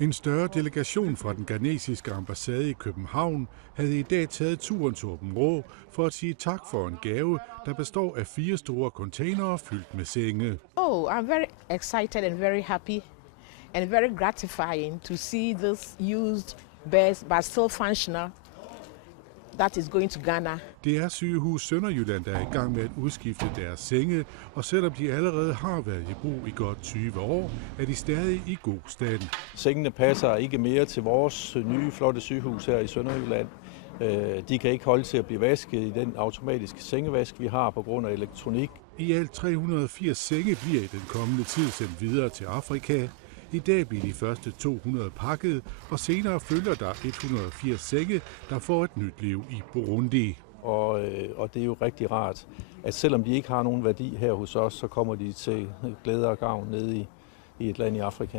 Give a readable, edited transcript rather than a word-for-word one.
En større delegation fra den ghanesiske ambassade i København havde i dag taget turen til Aabenraa for at sige tak for en gave, der består af 4 store containere fyldt med senge. I'm very excited and very happy and very gratifying to see this used beds but still functional that is going to Ghana. Det er Sygehus Sønderjylland, der er i gang med at udskifte deres senge, og selvom de allerede har været i brug i godt 20 år, er de stadig i god stand. Sengene passer ikke mere til vores nye flotte sygehus her i Sønderjylland. De kan ikke holde til at blive vasket i den automatiske sengevask, vi har på grund af elektronik. I alt 380 senge bliver i den kommende tid sendt videre til Afrika. I dag bliver de første 200 pakket, og senere følger der 180 senge, der får et nyt liv i Burundi. Og det er jo rigtig rart, at selvom de ikke har nogen værdi her hos os, så kommer de til glæde og gavn nede i et land i Afrika.